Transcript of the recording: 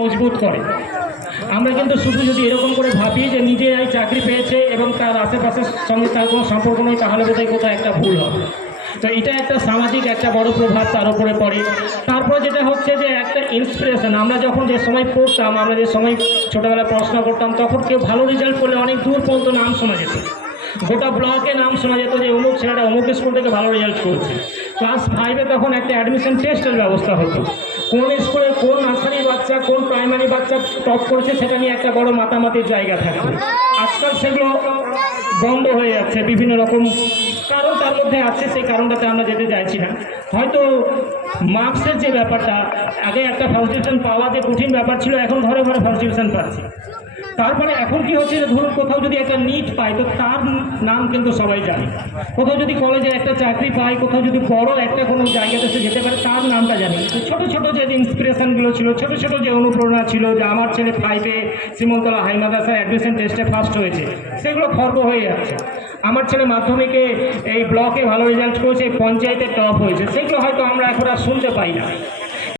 মজবুত করে। আমরা কিন্তু শুধু যদি এরকম করে ভাবি যে নিজেরাই চাকরি পেয়েছে এবং তার আশেপাশের সঙ্গে তার কোনো সম্পর্ক নেই, তাহলে বোধহয় কোথাও একটা ভুল হবে। তো এটা একটা সামাজিক একটা বড় প্রভাব তার উপরে পড়ে। তারপর যেটা হচ্ছে যে একটা ইন্সপিরেশন, আমরা যখন যে সময় পড়তাম, আমরা যে সময় ছোটোবেলায় পড়াশোনা করতাম, তখন কেউ ভালো রেজাল্ট করলে অনেক দূর পর্যন্ত নাম শোনা যেত, গোটা ব্লকে নাম শোনা যেত যে অমুক ছেলেটা অমুক স্কুল থেকে ভালো রেজাল্ট করেছে। ক্লাস 5-এ তখন একটা অ্যাডমিশন টেস্টের ব্যবস্থা হতো, কোন স্কুলে কোন নার্সারির বাচ্চা কোন প্রাইমারি বাচ্চা টপ করেছে সেটা নিয়ে একটা বড় মাতামাতির জায়গা থাকতো। আজকাল সেগুলো বন্ধ হয়ে যাচ্ছে বিভিন্ন রকম কারণ তার মধ্যে আছে, সেই কারণটাতে আমরা যেতে চাইছি না। হয়তো মার্কসের যে ব্যাপারটা, আগে একটা ফার্স্ট ডিভিশন পাওয়া যে কঠিন ব্যাপার ছিল, এখন ঘরে ঘরে ফার্স্ট ডিভিশন পাচ্ছি। তারপরে এখন কি হচ্ছে, ধরুন কোথাও যদি একটা নিট পায় তো তার নাম কিন্তু সবাই জানে, কোথাও যদি কলেজে একটা চাকরি পায়, কোথাও যদি বড় একটা কোনো জায়গাতে সে যেতে পারে, তার নামটা জানি। ছোটো ছোটো যে ইন্সপিরেশনগুলো ছিল, ছোটো ছোটো যে অনুপ্রেরণা ছিল, যে আমার ছেলে 5-এ শ্রীমন্তলা হাই মাদ্রাসার অ্যাডমিশন টেস্টে ফার্স্ট হয়েছে, সেগুলো খর্ব হয়ে যাচ্ছে। আমার ছেলে মাধ্যমিকে এই ব্লকে ভালো রেজাল্ট করেছে, পঞ্চায়েতে টপ হয়েছে, সেগুলো হয়তো আমরা এখন আর শুনতে পাই না।